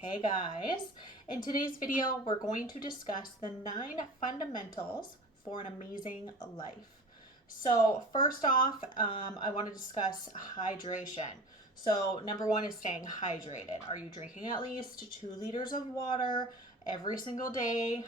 Hey guys, in today's video we're going to discuss the 9 fundamentals for an amazing life. So first off, I want to discuss hydration. So number 1 is staying hydrated. Are you drinking at least 2 liters of water every single day?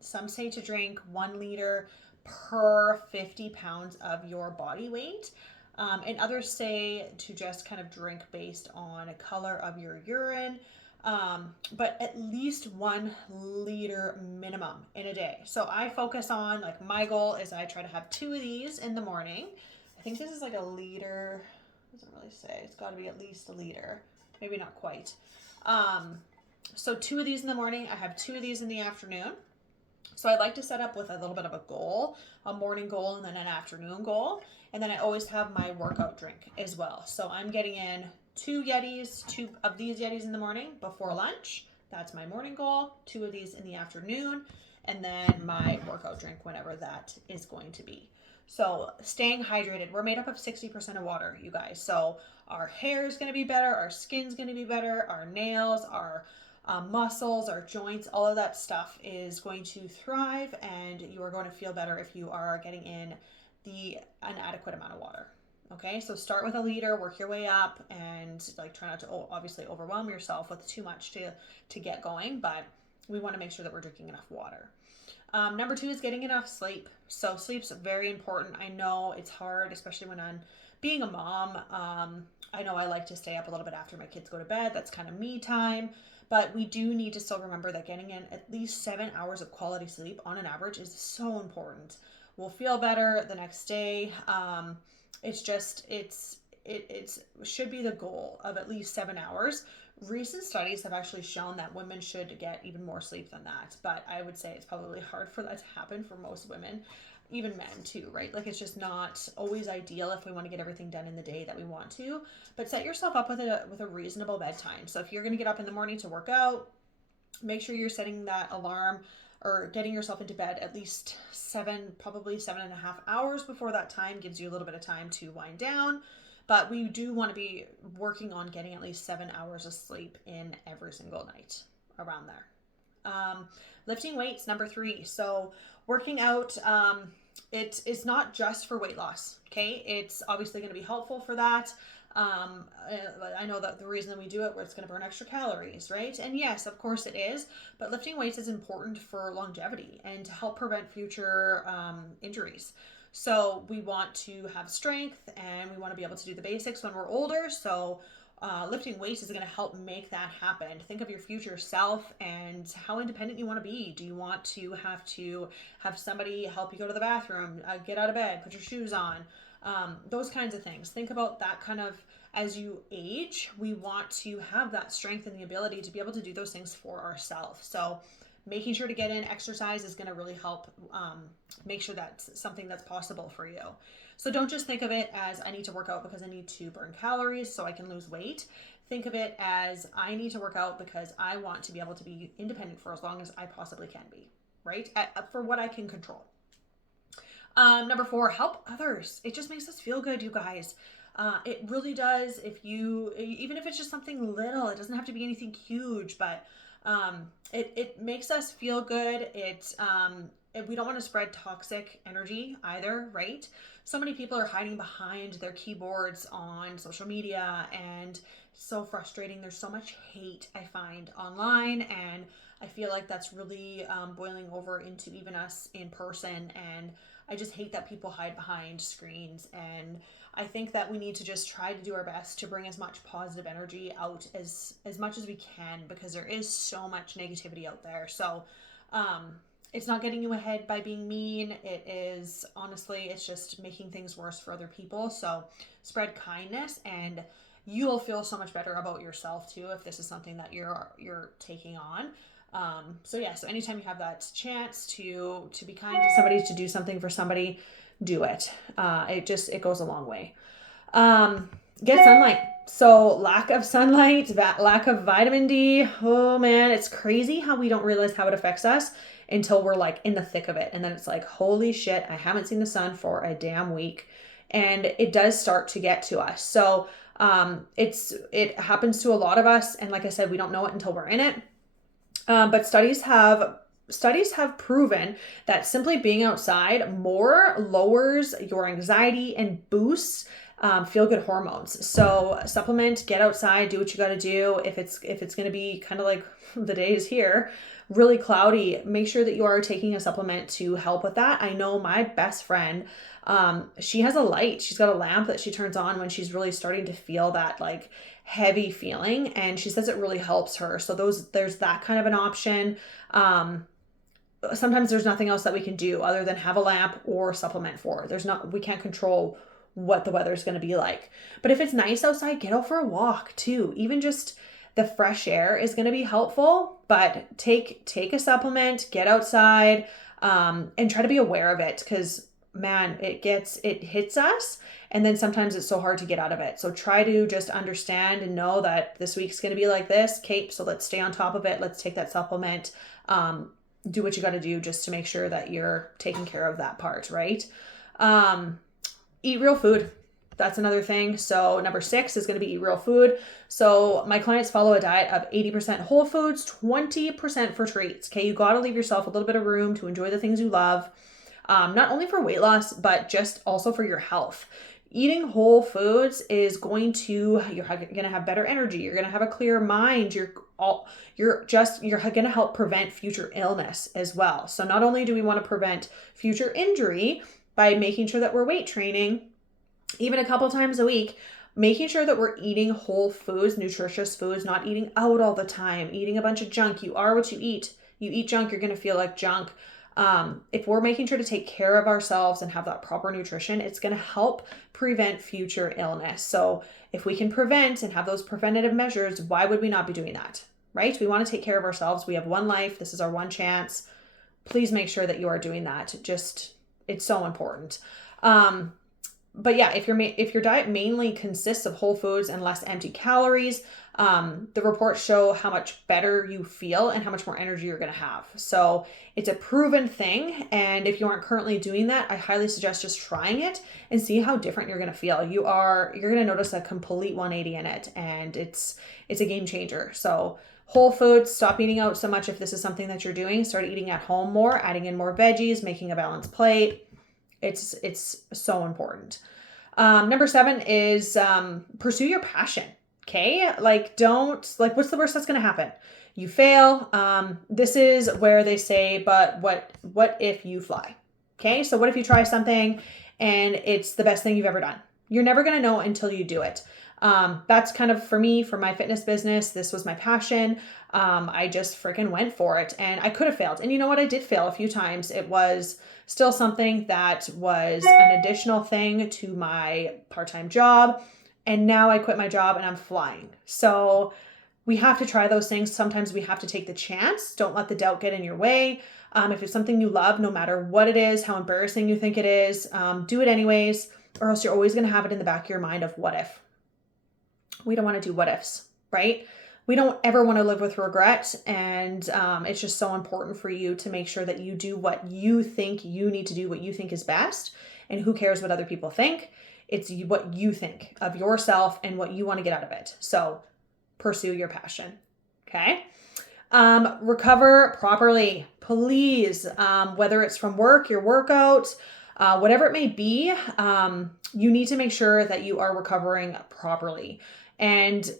Some say to drink 1 liter per 50 pounds of your body weight. And others say to just kind of drink based on a color of your urine, but at least 1 liter minimum in a day. So I focus on, like, my goal is I try to have 2 of these in the morning. I think this is like a liter. Doesn't really say. It's got to be at least a liter. Maybe not quite. So 2 of these in the morning. I have 2 of these in the afternoon. So I like to set up with a little bit of a goal, a morning goal and then an afternoon goal. And then I always have my workout drink as well. So I'm getting in 2 of these Yetis in the morning before lunch. That's my morning goal. 2 of these in the afternoon. And then my workout drink whenever that is going to be. So staying hydrated. We're made up of 60% of water, you guys. So our hair is going to be better. Our skin's going to be better. Our nails, our muscles, our joints, all of that stuff is going to thrive, and you are going to feel better if you are getting in an adequate amount of water. Okay, so start with a liter, work your way up, and like try not to obviously overwhelm yourself with too much to get going, but we want to make sure that we're drinking enough water. Number 2 is getting enough sleep. So sleep's very important. I know it's hard, especially when I'm being a mom. I know I like to stay up a little bit after my kids go to bed. That's kind of me time. But we do need to still remember that getting in at least 7 hours of quality sleep on an average is so important. We'll feel better the next day. It should be the goal of at least 7 hours. Recent studies have actually shown that women should get even more sleep than that, but I would say it's probably hard for that to happen for most women, even men too, right? Like, it's just not always ideal if we want to get everything done in the day that we want to. But set yourself up with a reasonable bedtime. So if you're going to get up in the morning to work out, make sure you're setting that alarm or getting yourself into bed at least probably 7.5 hours before that time. Gives you a little bit of time to wind down. But we do want to be working on getting at least 7 hours of sleep in every single night, around there. Lifting weights, number 3. So working out, it is not just for weight loss. Okay, it's obviously going to be helpful for that. I know that the reason that we do it, it's going to burn extra calories, right? And yes, of course it is, but lifting weights is important for longevity and to help prevent future injuries. So we want to have strength, and we want to be able to do the basics when we're older. So lifting weights is going to help make that happen. Think of your future self and how independent you want to be. Do you want to have somebody help you go to the bathroom, get out of bed, put your shoes on? Those kinds of things. Think about that kind of, as you age, we want to have that strength and the ability to be able to do those things for ourselves. So making sure to get in exercise is going to really help make sure that's something that's possible for you. So don't just think of it as I need to work out because I need to burn calories so I can lose weight. Think of it as I need to work out because I want to be able to be independent for as long as I possibly can be, right? For what I can control. Number 4, help others. It just makes us feel good, you guys. It really does. Even if it's just something little, it doesn't have to be anything huge, but it makes us feel good. We don't want to spread toxic energy either, right? So many people are hiding behind their keyboards on social media, and it's so frustrating. There's so much hate I find online, and I feel like that's really boiling over into even us in person. And I just hate that people hide behind screens. And I think that we need to just try to do our best to bring as much positive energy out as much as we can, because there is so much negativity out there. So it's not getting you ahead by being mean. It is, honestly, it's just making things worse for other people. So spread kindness, and you'll feel so much better about yourself too if this is something that you're taking on. So anytime you have that chance to be kind to somebody, to do something for somebody, do it. It goes a long way. Get sunlight. So lack of sunlight, lack of vitamin D. Oh man, it's crazy how we don't realize how it affects us until we're like in the thick of it. And then it's like, holy shit, I haven't seen the sun for a damn week. And it does start to get to us. So It happens to a lot of us, and like I said, we don't know it until we're in it. But studies have proven that simply being outside more lowers your anxiety and boosts feel good hormones. So supplement, get outside, do what you got to do. If it's going to be kind of like the days here, really cloudy, make sure that you are taking a supplement to help with that. I know my best friend, she has a light. She's got a lamp that she turns on when she's really starting to feel that like heavy feeling, and she says it really helps her. So there's that kind of an option. Sometimes there's nothing else that we can do other than have a lamp or supplement for. We can't control what the weather's going to be like. But if it's nice outside, get out for a walk too. Even just the fresh air is going to be helpful, but take a supplement, get outside, and try to be aware of it, because man, it hits us, and then sometimes it's so hard to get out of it. So try to just understand and know that this week's going to be like this, Cape. So let's stay on top of it. Let's take that supplement. Do what you got to do just to make sure that you're taking care of that part, right? Eat real food. That's another thing. So number 6 is going to be eat real food. So my clients follow a diet of 80% whole foods, 20% for treats. Okay, you got to leave yourself a little bit of room to enjoy the things you love. Not only for weight loss, but just also for your health. Eating whole foods is you're going to have better energy. You're going to have a clear mind. You're going to help prevent future illness as well. So not only do we want to prevent future injury by making sure that we're weight training, even a couple times a week, making sure that we're eating whole foods, nutritious foods, not eating out all the time, eating a bunch of junk. You are what you eat. You eat junk, you're going to feel like junk. If we're making sure to take care of ourselves and have that proper nutrition, it's going to help prevent future illness. So if we can prevent and have those preventative measures, why would we not be doing that, right? We want to take care of ourselves. We have one life. This is our one chance. Please make sure that you are doing that. It's so important. But yeah, if your diet mainly consists of whole foods and less empty calories, the reports show how much better you feel and how much more energy you're going to have. So it's a proven thing. And if you aren't currently doing that, I highly suggest just trying it and see how different you're going to feel. You're going to notice a complete 180 in it, and it's a game changer. So whole foods, stop eating out so much if this is something that you're doing. Start eating at home more, adding in more veggies, making a balanced plate. It's so important. Number 7 is pursue your passion. Okay, what's the worst that's going to happen? You fail. This is where they say, but what if you fly? Okay, so what if you try something and it's the best thing you've ever done? You're never going to know until you do it. That's kind of for me, for my fitness business. This was my passion. I just freaking went for it, and I could have failed. And you know what? I did fail a few times. It was still something that was an additional thing to my part-time job. And now I quit my job and I'm flying. So we have to try those things. Sometimes we have to take the chance. Don't let the doubt get in your way. If it's something you love, no matter what it is, how embarrassing you think it is, do it anyways, or else you're always going to have it in the back of your mind of what if. We don't want to do what ifs, right? We don't ever want to live with regret. And it's just so important for you to make sure that you do what you think you need to do, what you think is best. And who cares what other people think? It's what you think of yourself and what you want to get out of it. So pursue your passion. Okay. Recover properly, please. Whether it's from work, your workout, whatever it may be, you need to make sure that you are recovering properly. And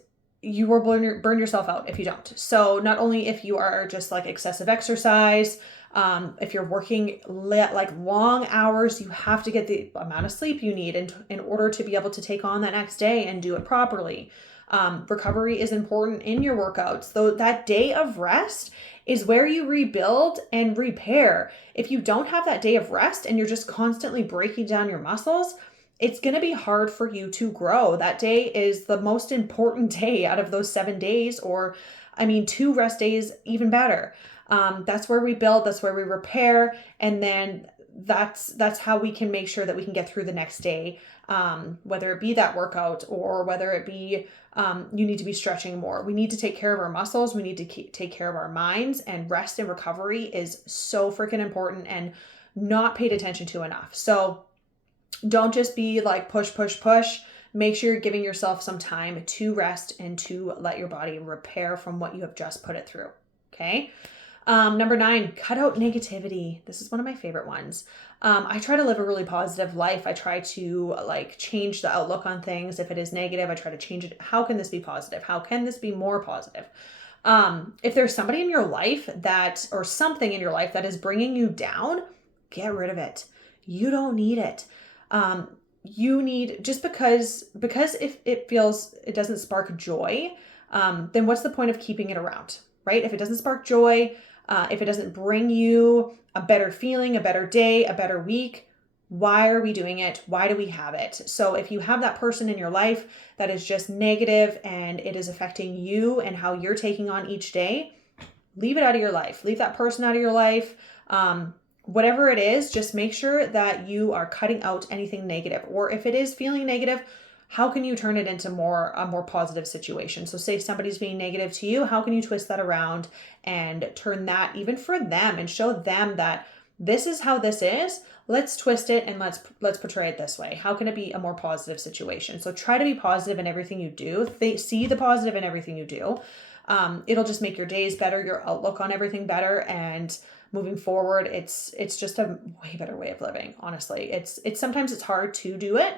you will burn yourself out if you don't. So not only if you are just like excessive exercise, if you're working like long hours, you have to get the amount of sleep you need in order to be able to take on that next day and do it properly. Recovery is important in your workouts. Though that day of rest is where you rebuild and repair. If you don't have that day of rest and you're just constantly breaking down your muscles, it's going to be hard for you to grow. That day is the most important day out of those 7 days, or 2 rest days, even better. That's where we build, that's where we repair. And then that's how we can make sure that we can get through the next day. Whether it be that workout or whether it be, you need to be stretching more. We need to take care of our muscles. We need to take care of our minds, and rest and recovery is so freaking important and not paid attention to enough. So don't just be like push. make sure you're giving yourself some time to rest and to let your body repair from what you have just put it through. Okay. Number 9, cut out negativity. This is one of my favorite ones. I try to live a really positive life. I try to like change the outlook on things. If it is negative, I try to change it. How can this be positive? How can this be more positive? If there's somebody in your life that, or something in your life that is bringing you down, get rid of it. You don't need it. You need, just because if it feels, it doesn't spark joy, then what's the point of keeping it around, right? If it doesn't spark joy, if it doesn't bring you a better feeling, a better day, a better week, why are we doing it? Why do we have it? So if you have that person in your life that is just negative and it is affecting you and how you're taking on each day, leave it out of your life. Leave that person out of your life. Whatever it is, just make sure that you are cutting out anything negative. Or if it is feeling negative, how can you turn it into a more positive situation? So say somebody's being negative to you, how can you twist that around and turn that even for them and show them that this is how this is. Let's twist it and let's portray it this way. How can it be a more positive situation? So try to be positive in everything you do. See the positive in everything you do. It'll just make your days better, your outlook on everything better, and moving forward, it's just a way better way of living. Honestly, it's sometimes it's hard to do it,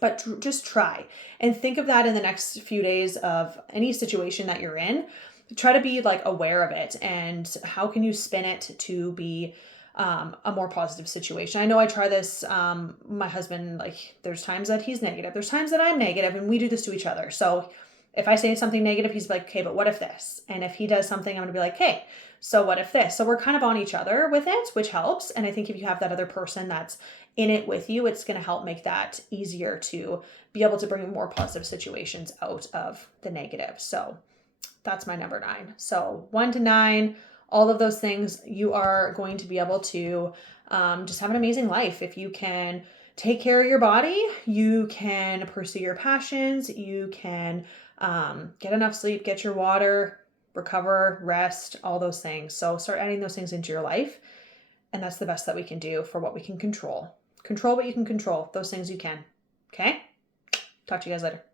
but just try and think of that in the next few days of any situation that you're in. Try to be like aware of it and how can you spin it to be a more positive situation. I know I try this. My husband, like, there's times that he's negative. There's times that I'm negative, and we do this to each other. So if I say something negative, he's like, okay, but what if this? And if he does something, I'm going to be like, hey, so what if this? So we're kind of on each other with it, which helps. And I think if you have that other person that's in it with you, it's going to help make that easier to be able to bring more positive situations out of the negative. So that's my number 9. So 1 to 9, all of those things, you are going to be able to just have an amazing life. If you can take care of your body, you can pursue your passions, you can get enough sleep, get your water, recover, rest, all those things. So start adding those things into your life. And that's the best that we can do for what we can control. Control what you can control. Those things you can. Okay? Talk to you guys later.